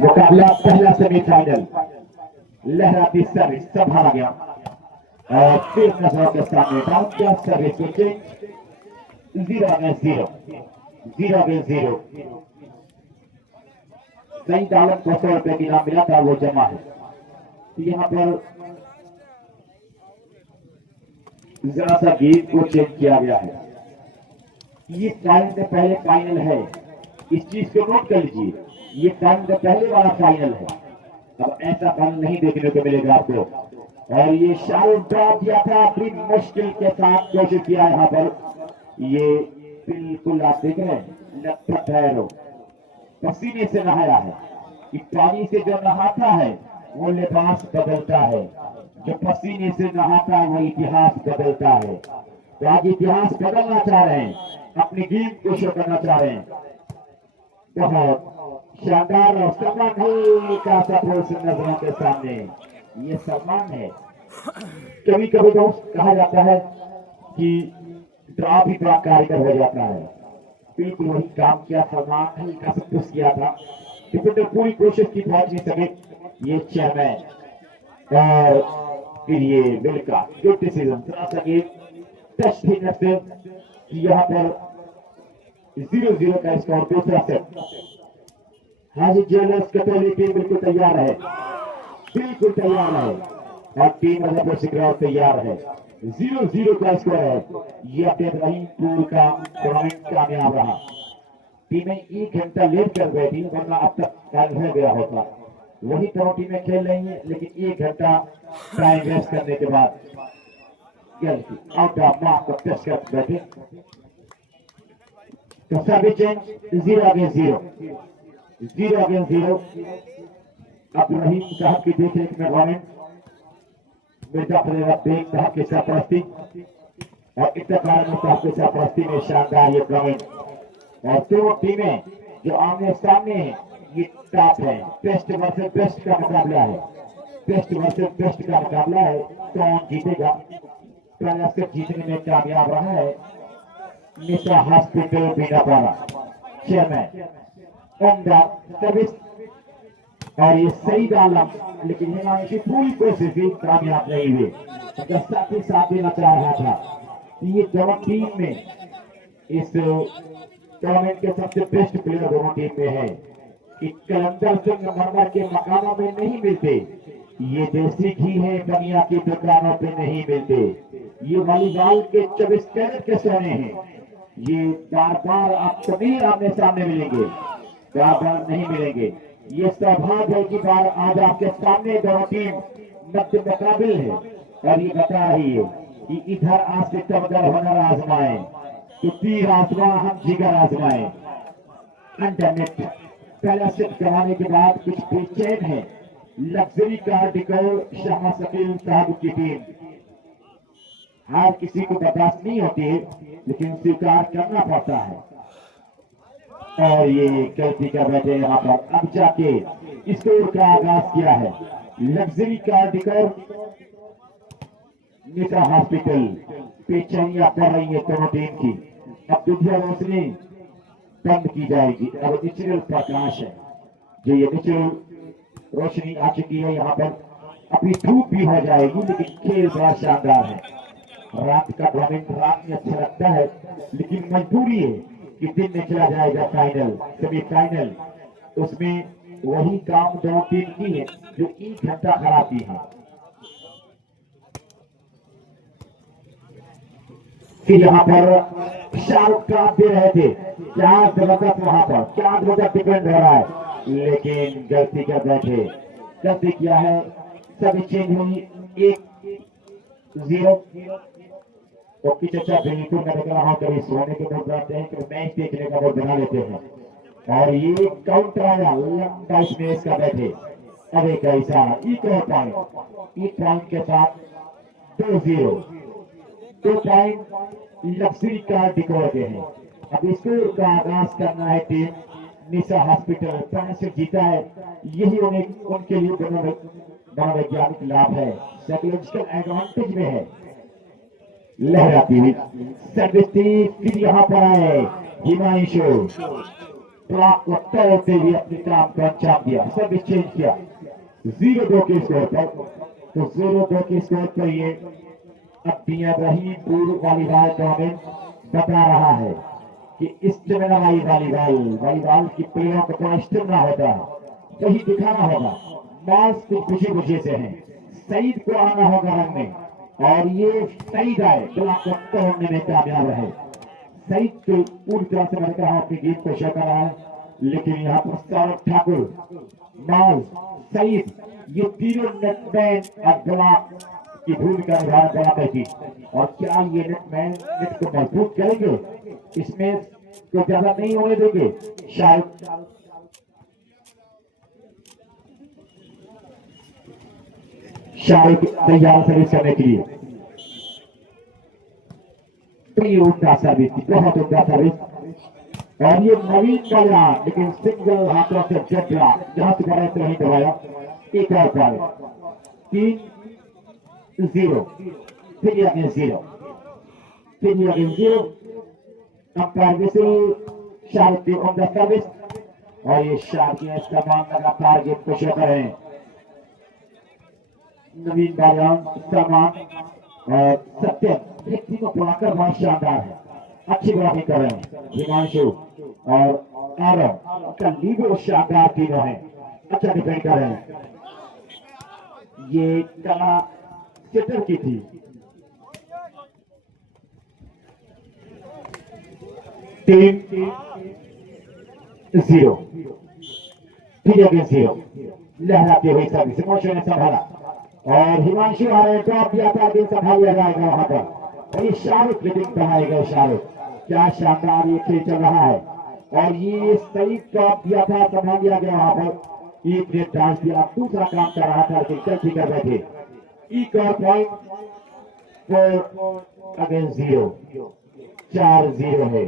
मुकाबला पहला सेमीफाइनल लहराती सर्विस सब हारा गया और फिर नजरों के सामने का सर्विस स्विचिंग 0-0 0-0 सही आलम को 100 रुपए की नाम मिला था वो जमा है। यहाँ पर जरा सा गेम को चेंज किया गया है। ये फाइनल से पहले फाइनल है, इस चीज को नोट कर लीजिए। ये फाइनल से पहले वाला फाइनल है, अब ऐसा फाइनल नहीं देखने को मिलेगा आपको। और ये शाहरुख ड्रा दिया था, बड़ी मुश्किल के साथ कोशिश किया यहाँ पर। ये बिल्कुल आप देख रहे हैं लथपथ है, रो पसीने से नहाया है कि पानी से जो नहाता है वो लिबास बदलता है, जो पसीने से नहाता है वो इतिहास बदलता है। तो आज इतिहास बदलना चाह रहे हैं, अपनी गेम को शो करना चाह रहे हैं। बहुत शानदार और सम्मान का सपोर्ट नजरों के सामने, ये सम्मान है। कभी कभी दोस्त कहा जाता है कि ड्रा भी ड्रा कार्यकर हो जाता है, बिल्कुल वही काम किया, सम्मान हल्का सब कुछ किया था। डिफेंडर पूरी कोशिश की, पहुंच नहीं सके। ये चेयरमैन और फिर ये मिलका गुड डिसीजन, थोड़ा सा ये टच फिटनेस से यहाँ पर 0-0 का स्कोर। दूसरा सेट हाजी ज्वेलर्स कटोरी टीम बिल्कुल तैयार है, बिल्कुल तैयार है और टीम मुजफ्फर सिकरौर तैयार है। 0-0 का स्कोर है। ये अपने रहीमपुर का टूर्नामेंट कामयाब रहा। टीमें 1 घंटा लेट कर गई थी, वरना अब तक फाइनल हो गया होता। वही दोनों टीमें खेल रही हैं, लेकिन 1 घंटा टाइम वेस्ट करने के बाद आउट ऑफ मार्क को टेस्ट कर बैठे। तो सभी चेंज 0-0 0-0। अब रहीम साहब की देखरेख में गवर्नमेंट मिर्जा फरेरा बेग साहब की सरपरस्ती और इत्तेफाक साहब की सरपरस्ती में शानदार ये टूर्नामेंट। और दोनों टीमें जो आमने सामने हैं ये टॉप है। बेस्ट वर्सेस बेस्ट का मुकाबला है, बेस्ट वर्सेस बेस्ट का मुकाबला है। कौन जीतेगा? पहला सेट जीतने में कामयाब रहा है निशा हॉस्पिटल बीनापाड़ा चेयरमैन उम्दा सर्विस और ये सईद आलम, लेकिन हिमांशु पूरी कोशिश भी कामयाब नहीं हुई। साथ ही साथ देना चाह रहा था ये दोनों टीम में इस टूर्नामेंट के सबसे बेस्ट प्लेयर दोनों टीम में है कि कलंदर सिंह मरमर के मकानों में नहीं मिलते, ये देसी घी है बनिया की दुकानों पे नहीं मिलते, ये वॉलीबॉल के 24 कैरेट के सोने हैं। ये बार बार आपको नहीं आमने सामने मिलेंगे, बार बार नहीं मिलेंगे। ये सौभाग्य है कि बार आज आपके सामने दोनों टीम मध्य मुकाबिल है और ये बता रही है कि इधर आज से कमगर हुनर आजमाए तो तीर आजमा हम जिगर आजमाए। अंडरनेट पहला सेट गंवाने के बाद कुछ बेचैन है लग्जरी कार डिकोर शाह शकील साहब की टीम। हार किसी को बर्दाश्त नहीं होती है, लेकिन स्वीकार करना पड़ता है। और ये गलती कर बैठे यहाँ पर। अब जाके स्कोर का आगाज किया है लग्जरी कार डिकोर निशा हॉस्पिटल। बेचैनियां पड़ रही है दोनों टीम की। अब दूसरी रोशनी बंद की जाएगी। अब नेचुरल प्रकाश है, जो ये नेचुरल रोशनी आ चुकी है यहाँ पर। अभी धूप भी हो जाएगी, लेकिन खेल बड़ा शानदार है। रात का टूर्नामेंट रात में अच्छा लगता है, लेकिन मजबूरी है कि दिन में चला जाएगा फाइनल सेमीफाइनल। उसमें वही काम दोनों टीम की है जो 1 घंटा खराबी है। फिर यहाँ पर शाहरुख खान दे रहे थे, क्या जबरदस्त वहां पर, क्या जबरदस्त डिपेंड हो रहा है, लेकिन गलती कर बैठे। गलती किया है, सभी चेंज हुई 1-0। तो की चर्चा बिल्कुल मैं देख रहा हूँ, कभी सोने के मूड बनाते हैं, कभी मैच देखने का मूड बना लेते हैं। और ये काउंटर आया लंबा इसमें इसका बैठे। अब एक ऐसा एक पॉइंट के साथ 2-0 2 पॉइंट लग्जरी कार डिकोर के हैं। अब स्कोर का आगाज करना है टीम निशा हॉस्पिटल। फ्रांस जीता है, यही उनके लिए मनोवैज्ञानिक लाभ है, साइकोलॉजिकल एडवांटेज में है। लहराती हुई सर्विस फिर यहाँ पर आए हिमांशु ब्लॉक को तोड़ते हुए अपने काम को अंजाम दिया, सब चेंज किया 0-2 के स्कोर पर। तो 0-2 के स्कोर पर ये अब दिया रहीमपुर वॉलीबॉल टूर्नामेंट बता रहा है कि स्टेमिना वाली वॉलीबॉल की प्लेयरों को थोड़ा स्टेमिना होता है, वही दिखाना होगा। मैच कुछ खुशी से है, सईद को आना होगा रन में, और ये सईद आए ब्लॉक को तोड़ने में कामयाब रहे। सईद तो पूरी तरह से मैंने कहा अपनी गेम को शो कर रहा है, लेकिन यहाँ पर सौरभ ठाकुर, माल, सईद, ये तीनों नेटमैन और ब्लॉक की भूमिका निभा रहे थी। और क्या ये नेटमैन नेट को मजबूत करेंगे, इसमें तो ज्यादा नहीं होने देंगे। शाहरुख तैयार सर्विस करने के लिए, उनका सर्विस बहुत उनका सर्विस, और ये नवीन का, लेकिन सिंगल हाथों से जेट ब्लॉक जहां से गए तो नहीं दबाया। एक और पॉइंट 3-0, फिर अगेंस्ट 0, फिर अगेंस्ट 0। अंपायर विसल, शाहरुख की ऑन द सर्विस, और ये शाहरुख के समान लगातार गेम को शो कर रहे हैं। नवीन बालियान, सलमान और सत्यम, एक तीनों बुलाकर बहुत शानदार है, अच्छी बॉलिंग कर रहे हैं। हिमांशु और आरव का लीडर शानदार तीनों है, अच्छा डिफेंड कर रहे हैं। ये कला सेटर की थी। टीम 0, फिर अगेंस्ट 0, लहराते हुए सर्विस इमोशन ने संभाला, और हिमांशु आ रहे ड्रॉप दिया था, दिन संभाल लिया जाएगा वहां पर। वही शाहरुख लेकिन बनाएगा शाहरुख, क्या शानदार ये खेल चल रहा है। और ये सही ड्रॉप दिया था, संभाल लिया गया वहां पर। एक ने डांस दिया, दूसरा काम कर रहा था, लेकिन गलती कर रहे थे। एक और पॉइंट 4 अगेंस्ट 0, 4-0 है।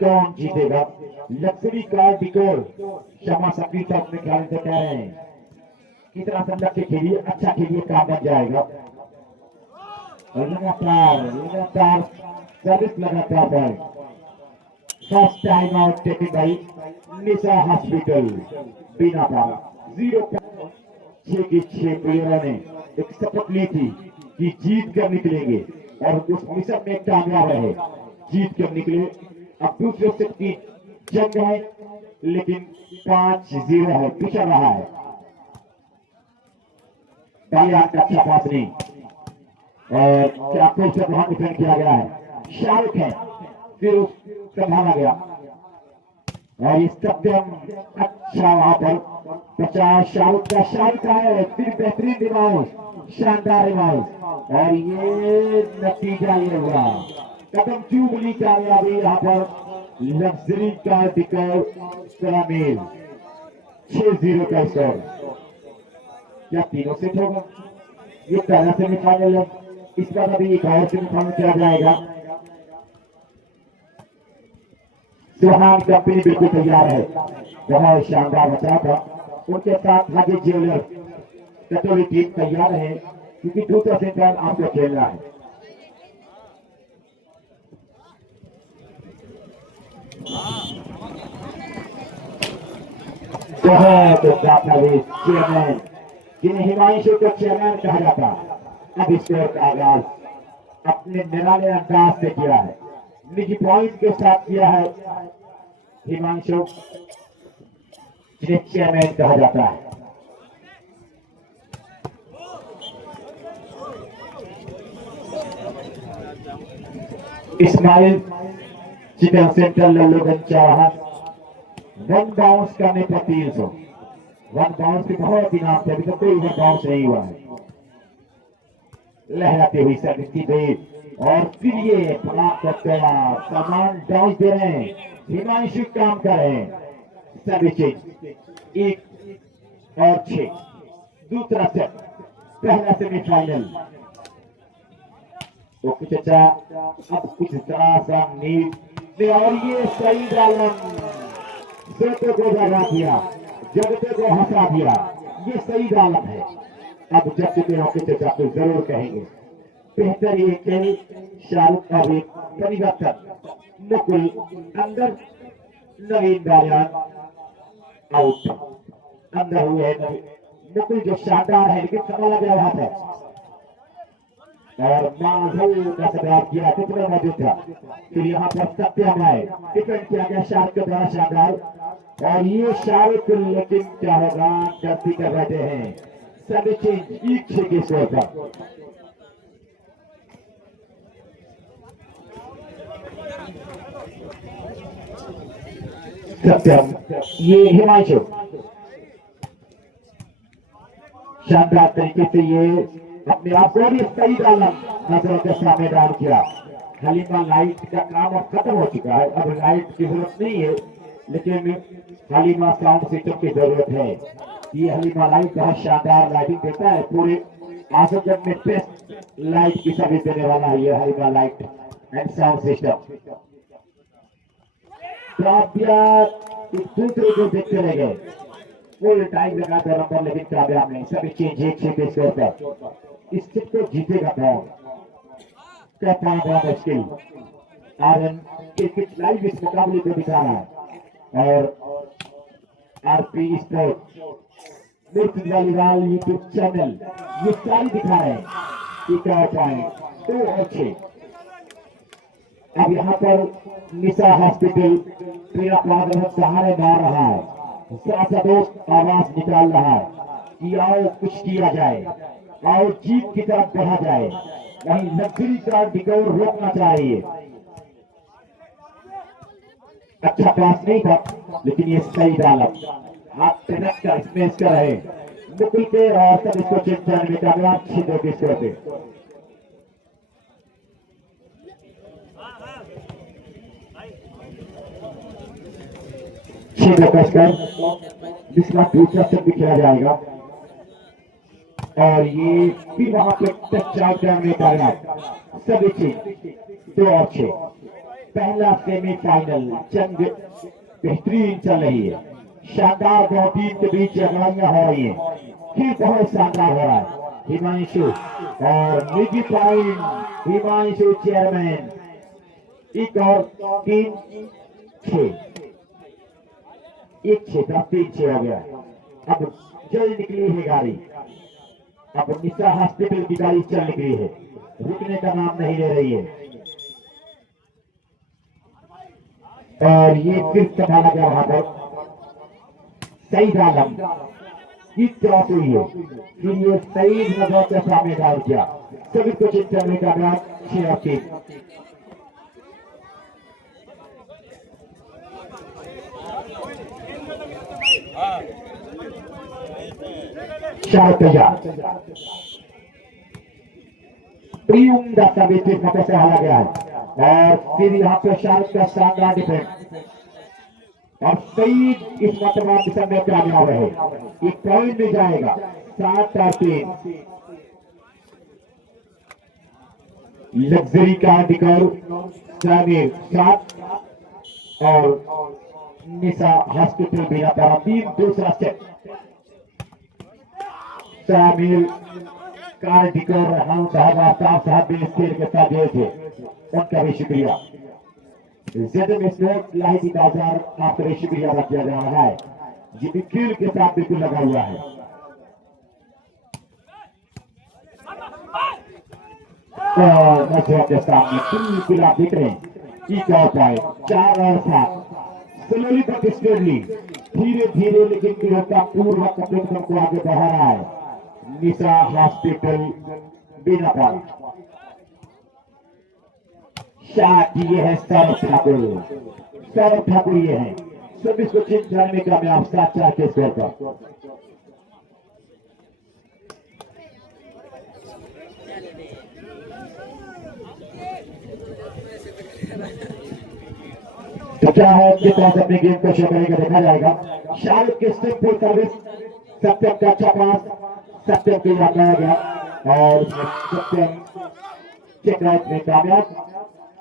कौन जीतेगा? लग्जरी कार डिकोर शमा सफी तो अपने ख्याल से कह रहे हैं कितना संदर्भ के खेलिए, अच्छा खेलिए, काम बन जाएगा। और लगातार सर्विस लगातार है। First time out taken by Nisha hospital बिना पारा। 0.6 की 6 प्लेयरों ने एक शपथ ली थी कि जीत कर निकलेंगे, और उस मिशन में कामयाब रहे, जीत कर निकले। अब दूसरे सेट की जंग है, लेकिन 5-0 है, पिछड़ रहा है। का अच्छा पास नहीं, और क्या कोई से वहां डिफेंड किया गया है। शाहरुख है, फिर संभाला गया, और इस सत्यम अच्छा वहां पर 50 शाहरुख का है, फिर बेहतरीन रिबाउंड, शानदार रिबाउंड, और ये नतीजा ये हुआ। कदम चूबली कामयाबी यहाँ पर लग्जरी का डिकोर सलामील 6-0 का स्कोर। क्या तीनों सेट होगा? ये पहला सेमीफाइनल है, इस बार अभी एक और सेमीफाइनल किया जाएगा। सुहान कंपनी बिल्कुल तैयार है, बहुत शानदार बचा था। उनके साथ भाग्य ज्वेलर कटोरी टीम तैयार है, क्योंकि दूसरा सेमीफाइनल आपको खेलना है। चेयरमैन, जिन्हें हिमांशु को चेयरमैन कहा जाता, अब स्कोर का आगाज अपने निराले अंदाज से किया है, निजी पॉइंट के साथ किया है हिमांशु, जिन्हें चेयरमैन कहा जाता है। इस्माइल चिकन सेंटर लल्लूगंज चौराहा, 1 बाउंस करने पर 300। 1 बाउंस के बहुत इनाम थे, अभी तक कोई 1 बाउंस नहीं हुआ है। लहराते हुई सर्विस की गई, और फिर ये सामान डॉज दे रहे हैं, हिमांशु काम कर रहे हैं। सर्विस 1 और 6, दूसरा सेट, पहला सेमीफाइनल। वो कुछ अच्छा, अब कुछ जरा सा नीड, और ये सईद आलम सोते को जगा दिया, जगते को हंसा दिया, ये सईद आलम है। अब जब चुके हो कुछ अच्छा तो जरूर कहेंगे। बेहतर ये खेल शाहरुख का भी परिवर्तन, मुकुल अंदर नवीन बालियान आउट। अंदर हुए हैं मुकुल जो शानदार है लेकिन समय लग रहा था और माधव का सवाल किया कितना मौजूद था। फिर यहाँ पर सत्यम है, डिफेंड किया गया शार्क के द्वारा शानदार। और ये शार्क लेकिन क्या होगा, गलती कर बैठे हैं सभी चीज एक छे के स्कोर पर। सत्यम, ये हिमांशु शानदार तरीके से ये अपने आप को भी सही डालना नजरों के सामने डाल किया। हलीमा लाइट का काम अब खत्म हो चुका है, अब लाइट की जरूरत नहीं है, लेकिन हलीमा साउंड सिस्टम की जरूरत है। ये हलीमा लाइट बहुत शानदार लाइटिंग देता है, पूरे आजमगढ़ में बेस्ट लाइट की सर्विस देने वाला है ये Halima light and sound system. तो आप एक दूसरे को देखते रह गए, फुल टाइम लगा था नंबर लेकिन कामयाब नहीं। सभी चेंज एक छह के स्कोर पर। इस चिप को जीतेगा कौन, क्या पाना बड़ा मुश्किल। आरएन क्रिकेट लाइव इस मुकाबले को दिखा रहा है और आरपी स्पोर्ट मिर्च वालीवाल यूट्यूब चैनल ये सारी दिखा रहे हैं कि क्या पॉइंट 2 और 6। अब यहाँ पर निशा हॉस्पिटल तेरा पादर सहारे मार रहा है, दोस्त आवाज निकाल रहा है कि आओ कुछ किया जाए, आओ जीत की तरफ बढ़ा जाए, वहीं लग्जरी का डिकोर रोकना चाहिए। अच्छा पास नहीं था लेकिन ये सही डाला, हाथ से रखकर स्मेश कर रहे मुकुल के और सब इसको चिंता में कामयाब छिद्र के स्कोर पे। जिसका दूसरा शब्द भी खेला जाएगा और ये फिर वहां पे टच आउट करने का सभी चीज 2 और 6। पहला सेमीफाइनल जंग बेहतरीन चल रही है, शानदार दो टीम के बीच लड़ाइयां हो रही है, फिर बहुत शानदार हो रहा है। हिमांशु और निजी पॉइंट हिमांशु चेयरमैन, एक और 3 6 एक 6 था 3 6 हो गया। अब चल निकली है गाड़ी, अब निशा हॉस्पिटल की गाड़ी चल निकली है, रुकने का नाम नहीं ले रही है। और ये फिर संभाला गया वहां पर सईद आलम की क्रॉस हुई है, फिर ये सईद नजर के सामने डाल किया, सभी कुछ चलने का नाम 6 और 3। मत से हारा गया है और फिर यहाँ पे शाहरुख का शानदार डिफेंस और सईद इस मतदान दिशा में कामयाब रहे, एक पॉइंट में जाएगा 7 और 3। लग्जरी का डिकोर सामिर 7 और निशा हॉस्पिटल बिना पारा 3। दूसरा सेट सामिर कार डिकोर हम साहब आफ्ताब साहब भी इस खेल के साथ गए थे, उनका भी शुक्रिया। ZM स्पोर्ट्स लाहिदी बाजार आपका भी शुक्रिया अदा किया जा रहा है, जी भी खेल के साथ बिल्कुल लगा हुआ है। के सामने बिल्कुल आप देख रहे हैं 4 और 7 स्लोली बट स्टेडली, धीरे धीरे लेकिन विरोधा पूर्वक अपने कदम को आगे बढ़ा रहा है निशा हॉस्पिटल बिना पाल। शाट ये है सौरभ ठाकुर ये है, सब इसको चिन्ह जाने में कामयाब 7-4 के स्कोर पर। तो क्या है कि कौन अपने गेम को शो करेगा देखा जाएगा। शाहरुख के स्टेप फुल सर्विस, सत्यम का अच्छा पास, सत्यम के याद आया गया और सत्यम चेक आउट में कामयाब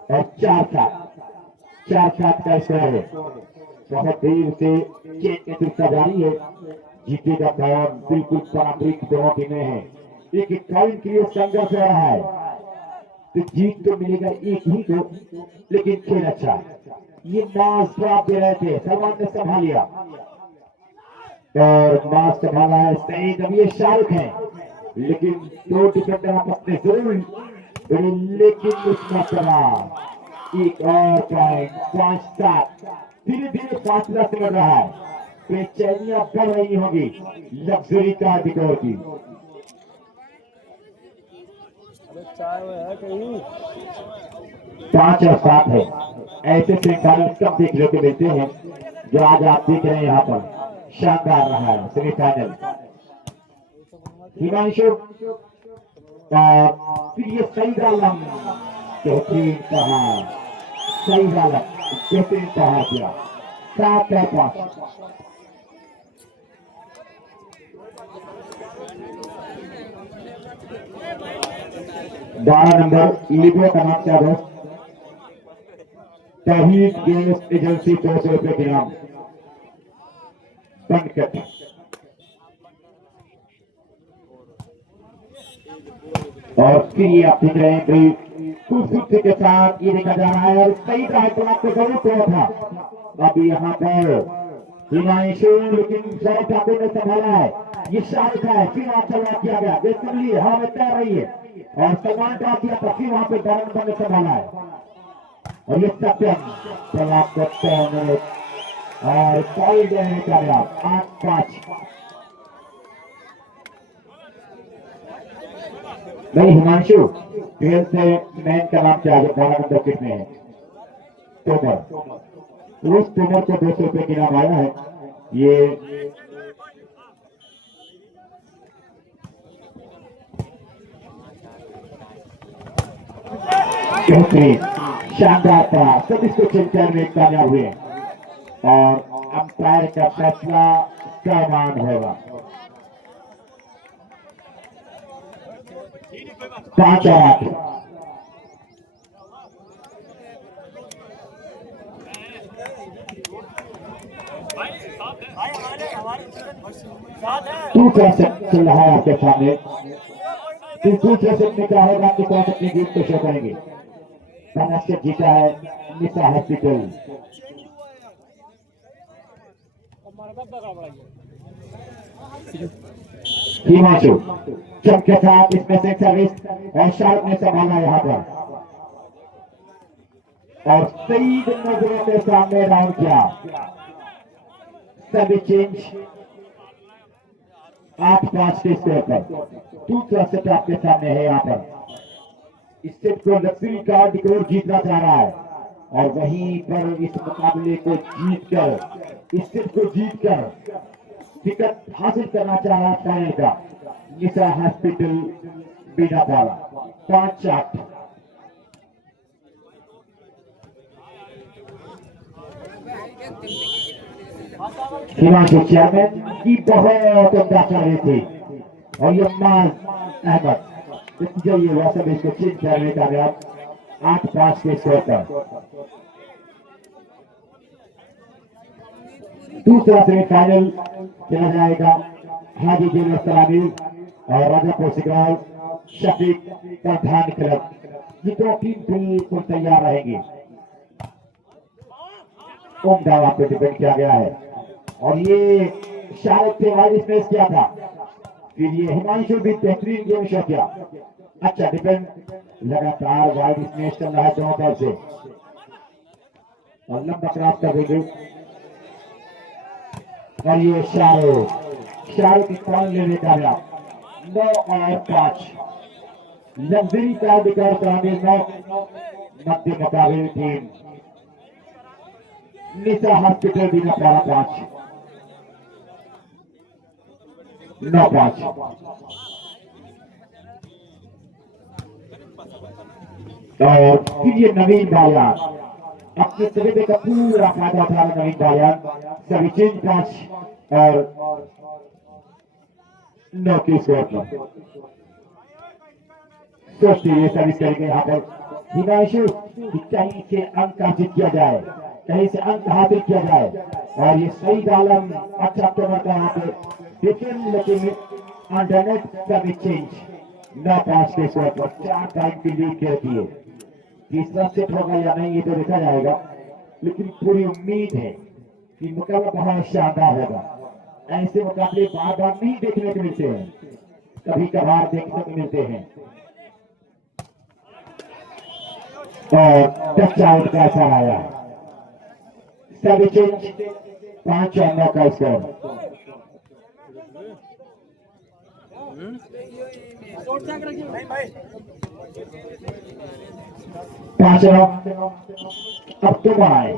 और 4-7 का स्कोर है। बहुत देर से चेक की सिलसिला जारी है, जीतेगा कौन बिल्कुल पारंपरिक दोनों टीमें हैं, एक पॉइंट के लिए संघर्ष हो रहा है, तो जीत तो मिलेगा एक ही को, लेकिन खेल अच्छा है। ये मास ड्रॉप दे रहे थे, सलमान ने संभाल लिया और मास संभाला है सईद। अब ये शाहरुख है, लेकिन दो डिफेंडर आप अपने जरूर, लेकिन उस मसला एक और पॉइंट 5-7। धीरे धीरे फासला सिमट रहा है, बेचैनियां बढ़ रही होगी लग्जरी कार डिकोर की। 5 और 7 है। ऐसे सेमीफाइनल कब देखने को मिलते हैं जो आज आप देख रहे हैं यहाँ पर। शानदार रहा है सेमीफाइनल। हिमांशु फिर ये सही आलम, बेहतरीन कहा, सही आलम बेहतरीन कहा किया। 7-5 12 नंबर लिबो का नाम क्या दोस्त? तौहीद गेम्स एजेंसी 200 रुपए के नाम बंद कर। और फिर ये आप देख रहे हैं खूबसूरती के साथ ये देखा जा रहा है और सही का है, तो आपको जरूर किया था। अब यहाँ पर हिमांशु, लेकिन शौर्य ठाकुर ने संभाला है। ये शाहरुख है, फिर वहां चलना किया गया, वे सुन लिए हवा में तैर रही है और सलमान ड्रॉप दिया था, फिर वहां पे डरन ने संभाला है। और ये सत्यम तलाक करते हैं और पॉइंट देने का 8-5। नहीं हिमांशु, खेल से मैन का नाम क्या है? 12 नंबर किट में है तोमर। उस तोमर को 200 रुपए की नाम आया है। ये शानदार था, सब इसको चिंतन में कामयाब हुए और अंपायर का फैसला समान होगा। 5-8 दूसरा सेट चल रहा है आपके सामने। दूसरे सेट में क्या होगा कि कौन अपनी जीत को शो करेंगे। पहला सेट जीता है निशा हॉस्पिटल। हिमांशु चम के साथ इसमें से सर्विस और शाहरुख ने संभाला यहाँ पर और सईद नजरों के सामने राउंड किया। सभी चेंज 8-5 के स्कोर पर। दूसरा सेट आपके सामने है यहाँ पर। इस सेट को लक्ष्मी का डिकोर जीतना चाह रहा है और वहीं पर इस मुकाबले को जीतकर, इस सेट को जीतकर टिकट हासिल करना चाह रहा है फाइनल का निशा हॉस्पिटल बीनापाड़ा। 5-8 हिमांशु चेयरमैन की बहुत उम्दा रही थी और ये माज अहमद जो ये वैसे इसको चेंज करने का गया 8-5 के स्कोर पर। दूसरा सेमीफाइनल खेला जाएगा हाजी जेल सलामी और राजापुर सिग्नल शफीक प्रधान क्लब। ये दो टीम बिल्कुल तैयार रहेंगे। उम्दा वहां पे डिपेंड किया गया है और ये शाहरुख तिवारी ने किया था। फिर ये हिमांशु भी बेहतरीन गेम शो किया। अच्छा डिपेंड लगातार वाइड स्मेश चल रहा है दोनों तरफ से और लंबा क्रॉस कर देंगे और ये शाहरुख की पॉइंट लेने का 9 और 5 लग्जरी का दिकार कराने 9 मध्य मुकाबले टीम निशा हॉस्पिटल भी 5 9-5 और फिर ये नवीन बायान अपने तरीके का पूरा फायदा उठा रहे। नवीन बायान सभी चेंज 5 और 9 की स्कोर पर सोचते ये सर्विस करेंगे यहाँ पर हिमांशु कि कहीं से अंक हासिल किया जाए, कहीं से अंक हासिल किया जाए और ये सही आलम अच्छा कवर का यहाँ पे लेकिन अंडरनेट सभी चेंज 9-5 के स्कोर पर 4 टाइम की लीड करती है। तीसरा सेट होगा या नहीं ये तो देखा जाएगा। लेकिन पूरी उम्मीद है कि मुकाबला बहुत शानदार होगा। ऐसे मुकाबले बार बार नहीं देखने को मिलते हैं, कभी कभार देखने को मिलते हैं। और टच आउट का असर आया, सब चेंज 5 रनों का स्कोर। पांच रन अब तो आए,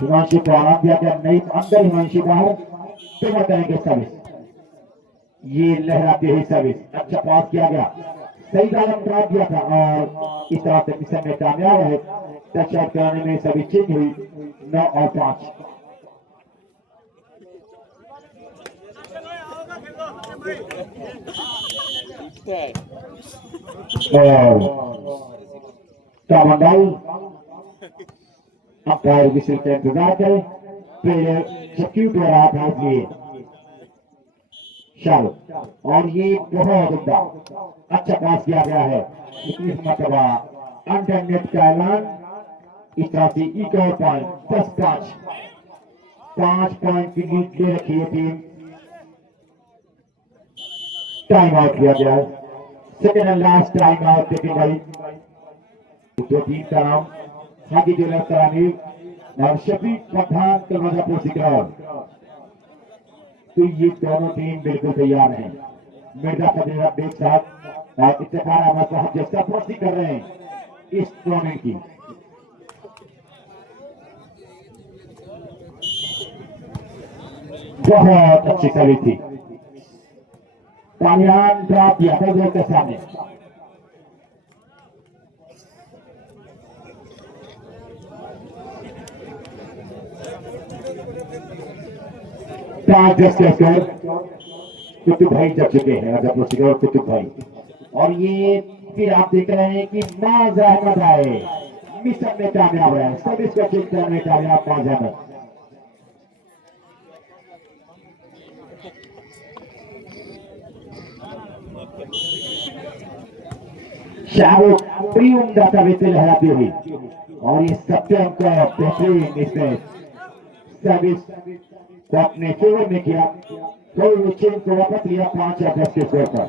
हिमांशु को आराम दिया गया, नहीं अंदर हिमांशु बाहर तो करेंगे सर्विस, ये लहराते हुए सर्विस, अच्छा पास किया गया, सही दायरा ड्रॉप दिया था और इस तरह से मिशन में कामयाब है। टच आउट कराने में सभी चेंज हुई 9 और 5। अंपायर विशेष का इंतजार करें, प्लेयर सब्स्टिट्यूट हो रहा था इसलिए चलो, और ये बहुत उम्दा अच्छा पास किया गया है, लेकिन इस मरतबा अंडरनेट का ऐलान, इस तरह से एक और पॉइंट 10-5, 5 पॉइंट की लीड ले रखी है टीम। टाइम आउट किया गया है, second and last time out taken by दो टीम का नाम हाजी जुलर करानी और शफीक पठान कलवजापुर सिकरौल। तो ये दोनों टीम बिल्कुल तैयार हैं। मिर्जा फतेह अब्बेक साहब और इफ्तिखार अहमद साहब जो सरपरस्ती कर रहे हैं इस टूर्नामेंट की। बहुत अच्छी सर्विस थी, तालियान ड्रॉप दिया था गोल के सामने। कुतुब भाई जब चुके हैं अजहपुर सिकरौल कुतुब भाई, और ये फिर आप देख रहे हैं कि नाज अहमद आए मिशन में कामयाब है, सब इसको चिंता में कामयाब नाज अहमद। शाहरुख बड़ी उम्दा तरीके लहराती हुई, और ये सत्यम का बेहतरीन इसने सर्विस को अपने फेवर में किया, कोई चेंज को वापस लिया 5 या 10 के स्कोर पर।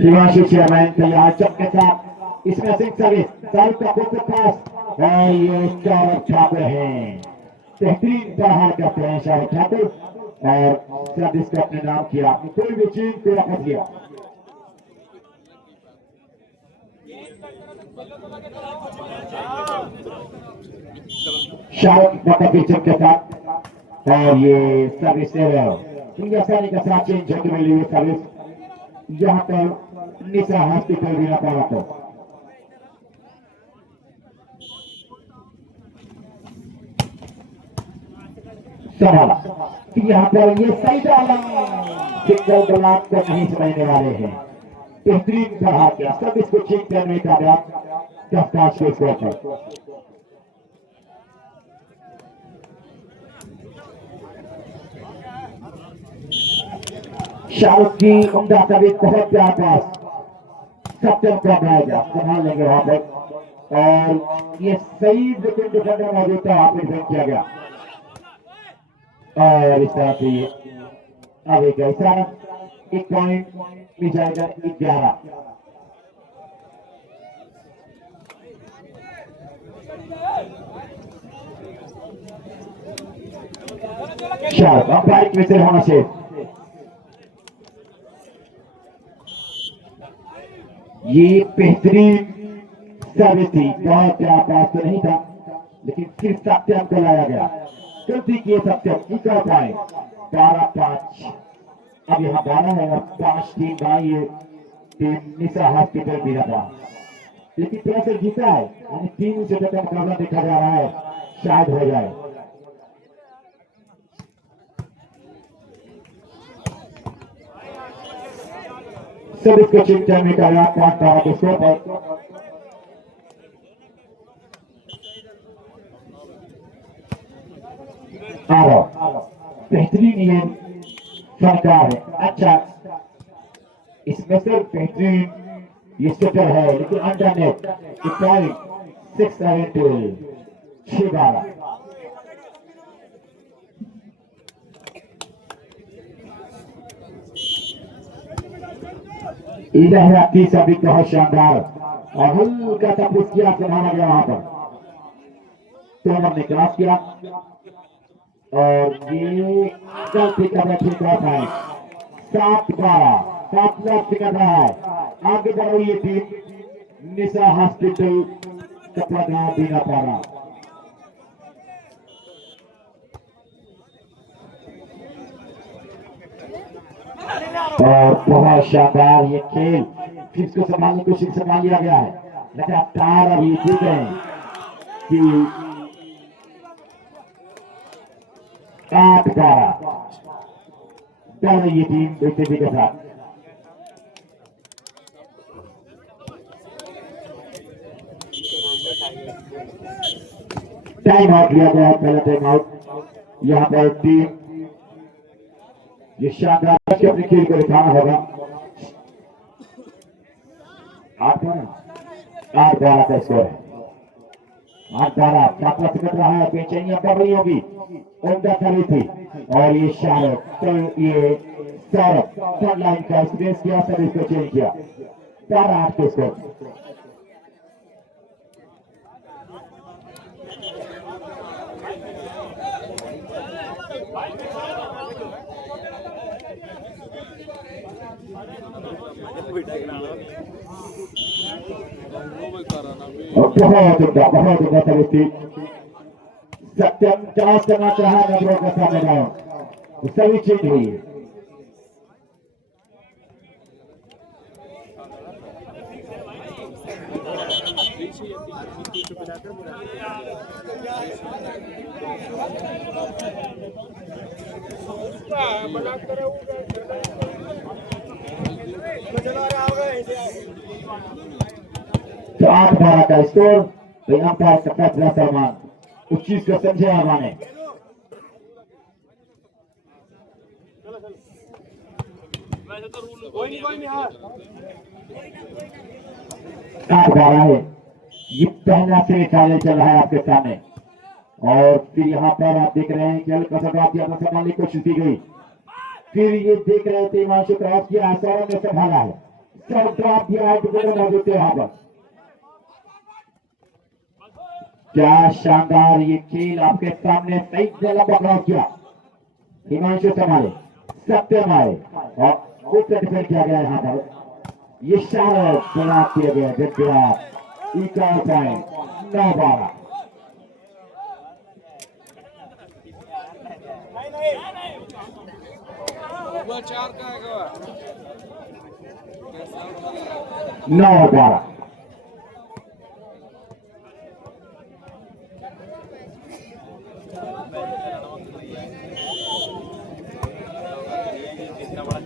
हिमांशु चेयरमैन तैयार चक के साथ इसमें सिंह सर्विस साइड का खुद पास, और ये सौरभ ठाकुर हैं, बेहतरीन प्रहार करते हैं सौरभ ठाकुर, और सर्विस को अपने नाम किया, कोई भी चेंज को वापस लिया। शाहरुख पिक्चर के साथ, और ये सर्विस आसानी के साथ चेंज होते मिली हुई सर्विस, यहाँ पर निशा हॉस्पिटल भी रखा हुआ था। यहाँ पर ये सही डाला, सिंगल ब्लॉक को नहीं समझने वाले हैं, बेहतरीन बढ़ा गया, सब इसको चेक करने का 10-5 के स्कोर पर। शाहरुख की उम्दा सर्विस बहुत प्यार पास, सत्यम को बनाएगा, संभाल लेंगे वहां पर, और ये सही विकेट डिफेंडर मौजूद था, वहां पर डिफेंड किया गया, और इस तरह से ये अब एक ऐसा 1 पॉइंट मिल जाएगा 11। अंपायर में से होना से ये बेहतरीन सर्विस थी, बहुत प्यार पास तो नहीं था, लेकिन फिर सत्यम को लाया गया, गलती किए सत्यम इका पाए 12-5। अब यहाँ 12 है, 5 टीम भाई, ये टीम निशा हॉस्पिटल भी रहा, लेकिन थोड़ा सा जीता है, यानी 3 से तक मुकाबला देखा जा रहा है, शायद हो जाए। सब इसको चिंता में कर रहा 5-12 के स्कोर पर। बेहतरीन ये सरकार है, अच्छा इसमें से बेहतरीन ये सेटर है, लेकिन अंडर नेट 6-12 इधर की सभी बहुत शानदार और हल्का सा पुश किया, संभाला गया वहां पर। तोमर ने क्रॉस किया और ये गलती का ठीक है। 7-12 7 लाख टिकट रहा है। आगे बढ़ रही है टीम निशा हॉस्पिटल कपड़ा गांव बीना पारा। और बहुत शानदार ये खेल फिर इसको संभालने की कोशिश संभाल लिया गया है। लगातार अब ये जीत रहे हैं कि 8-12 बढ़ रही है टीम बेटे के साथ। टाइम आउट लिया गया है, पहला टाइम आउट। यहाँ पर टीम ये शानदार अपने खेल को दिखाना होगा। 8-12 का स्कोर है। 8-12 काफला सिमट रहा है, बेचैनियां बढ़ रही होगी, उम्दा कर रही थी। और ये शाहरुख तो ये सौरभ थर्ड लाइन का स्पेस किया, सर्विस को चेंज किया। 4-8 के स्कोर। बहुत उम्दा सर्विस। सत्यम चांस करना चाहा नजरों के सामने गाँव, सभी चेंज हुई है। तो 8-12 का स्कोर। तो यहाँ पर फैसला सलमान उस चीज को समझे हमारे। है ये पहला से फाइनल चल रहा है आपके सामने। और फिर यहाँ पर आप देख रहे हैं कि संभालने की कोशिश की गई। फिर ये देख रहे थे हिमांशु क्रॉस किया, सौरभ ने संभाला है, सब ड्रॉप दिया है, मौजूद थे यहाँ पर। क्या शानदार ये खेल आपके सामने, सही लंबा क्रॉस किया, हिमांशु संभाले, सत्यम आए और खुद से डिफेंड किया गया यहाँ पर। ये शानदार ड्रॉप किया गया, इक्का पॉइंट 9-12।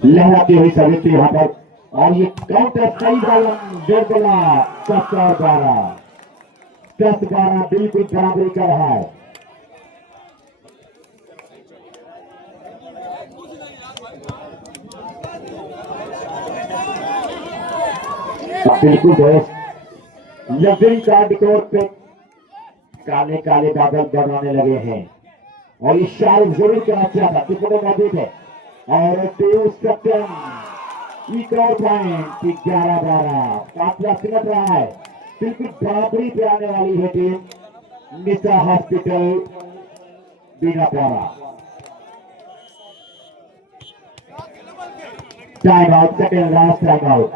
लहराती हुई सभी यहाँ पर। और ये काउंटर सही बॉल 10-12 बिल्कुल बराबरी कर रहा है। बिल्कुल दोस्त लग्जरी कार डिकोर पे काले काले बादल बनाने लगे हैं। और ये शायद जरूर करना चाहता, टिकटों मौजूद है। और सत्यम एक और पॉइंट 11-12 काफला सिमट रहा है, बिल्कुल बराबरी पे आने वाली है team Nisha hospital Binapara. Time out, second last time out,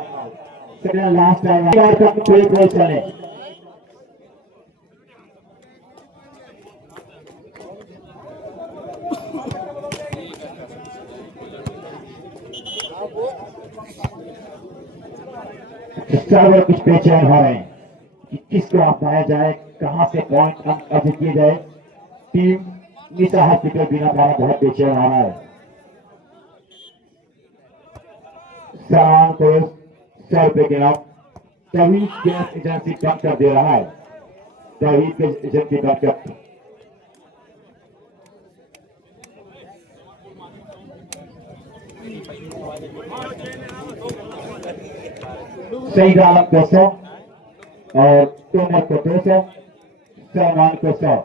second last time out. कोई गोल चले सर्वर कुछ बेचैन हो रहे हैं कि किसको अपनाया जाए, कहां से पॉइंट अर्जित किए जाए। टीम निशा हॉस्पिटल बीनापाड़ा बहुत बेचैन हो रहा है। सलाम को 100 रुपए के नाम तवीज गैस एजेंसी बंद कर दे रहा है। तवीज गैस एजेंसी बंद कर सईद आलम को 100 और तोमर को 200, सलमान को 100।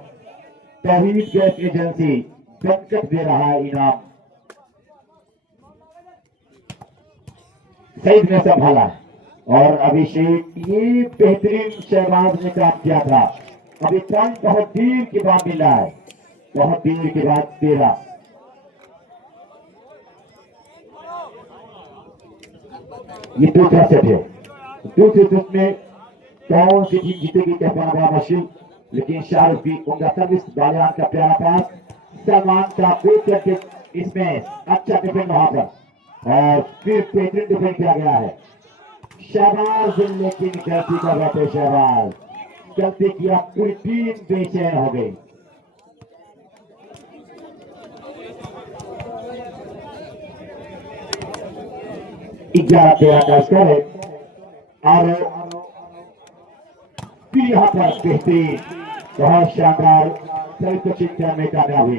तौहीद गैस एजेंसी संकट दे रहा है इनाम। सईद ने संभाला और अभिषेक, ये बेहतरीन शहबाज ने काम किया था। अभी पॉइंट बहुत देर के बाद मिला है, बहुत देर के बाद 13। ये दूसरा सेट है। दूसरे सेट में कौन सी टीम जीतेगी कहना बड़ा मुश्किल, लेकिन शाहरुख की उनका सर्विस, बालियान का प्यारा पास, सलमान का ब्रेक करके इसमें अच्छा डिफेंड वहां पर, और फिर बेहतरीन डिफेंड किया गया है। शहबाज लेकिन गलती कर रहे थे, शहबाज गलती किया, पूरी टीम बेचैन हो गई। ग्यारह 13 का स्कोर है और फिर यहाँ पर बेहतरीन, बहुत शानदार सभी को चिंता में कामयाब हुए।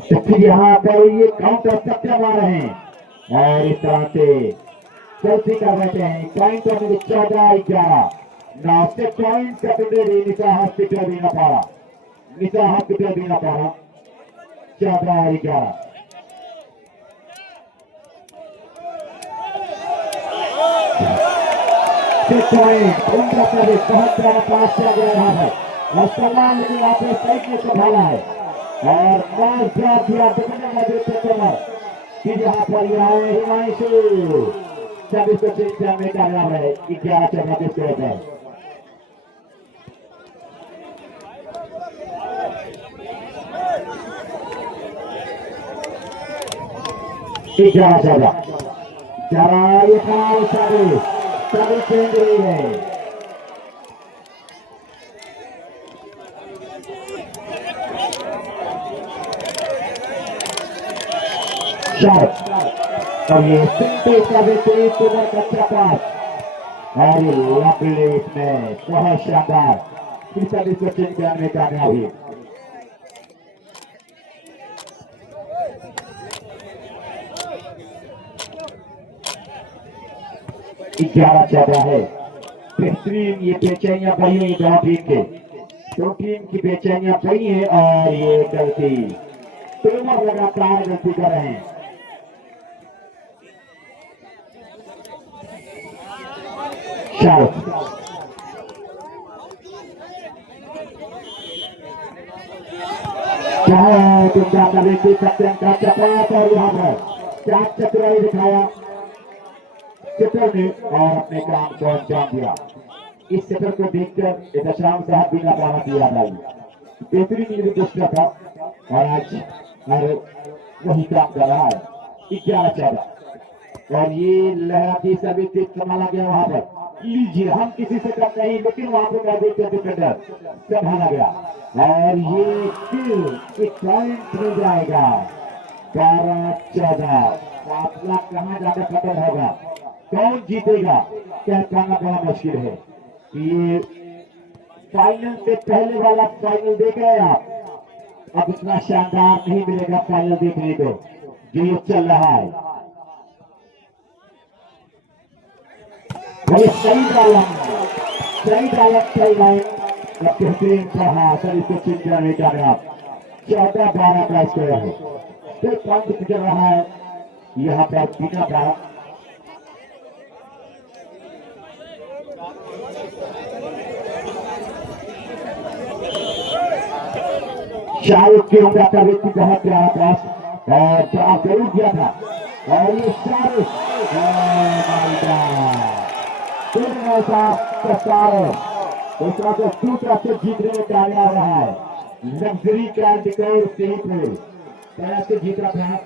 तो फिर यहाँ पर ये काउंटर चक्कर मार रहे हैं और इस तरह से गलती कर रहे हैं। पॉइंट 14-11। नाउ से पॉइंट कैटेगरी निशा हॉस्पिटल भी ना पारा, निशा हॉस्पिटल भी ना पारा। 14-11। पॉइंट उनका प्रवेश बहुत बड़ा पास किया गया है और सलमान लेकिन वहां पर साइड में संभाला है और बॉल ड्रॉप किया फिर यहाँ पर हिमांशु 24 में कामयाब है। 11-14 के स्कोर पर 11-14। जरा ये फाउल सभी चेंज हुई है। और ये सिंपल का बेहतरीन तुम्हारा कच्चा पास और ये लवली में बहुत शानदार फिर सर्विस को चेंज करने में कामयाब हुई। ग्यारह 14 है। बेहतरीन ये बेचैनियां बढ़ी है दोनों टीम के, दो टीम की बेचैनियां बढ़ी है और ये गलती दोनों लगातार गलती कर रहे हैं। तुमका कभी देख सकते हैं का चपात और यहाँ पर चार चतुराई दिखाया चित्र ने और अपने काम को अंजाम दिया। इस चित्र को देखकर दशराम साहब बिना पाना दिया था, बेहतरीन ये दूसरा था और आज वही काम कर रहा है। 11-14 और ये लहराती सभी तेज संभाला गया वहां पर। लीजिए हम किसी से कम नहीं, लेकिन वहां पर मौजूद थे डिफेंडर संभाला गया और ये फिर एक पॉइंट मिल जाएगा। 12-14 फासला कहां जाकर खत्म होगा, कौन जीतेगा क्या कहना बड़ा मुश्किल है। ये फाइनल से पहले वाला फाइनल देख रहे हैं आप, अब इतना शानदार नहीं मिलेगा फाइनल देखने को जो ये चल रहा है। सही लाइन बेहतरीन पढ़ा सर इसको चिंता नहीं कर रहा। 14-12 का स्कोर है, तो पॉइंट चल रहा है यहाँ पर बिना 12। शाहरुख की उम्र का व्यक्ति बहुत प्यारा पास और जवाब जरूर दिया था और ये शाहरुख दूसरा को दूसरा से जीतने में कामयाब रहा है। लग्जरी का रिकॉर्ड से जीत रहा था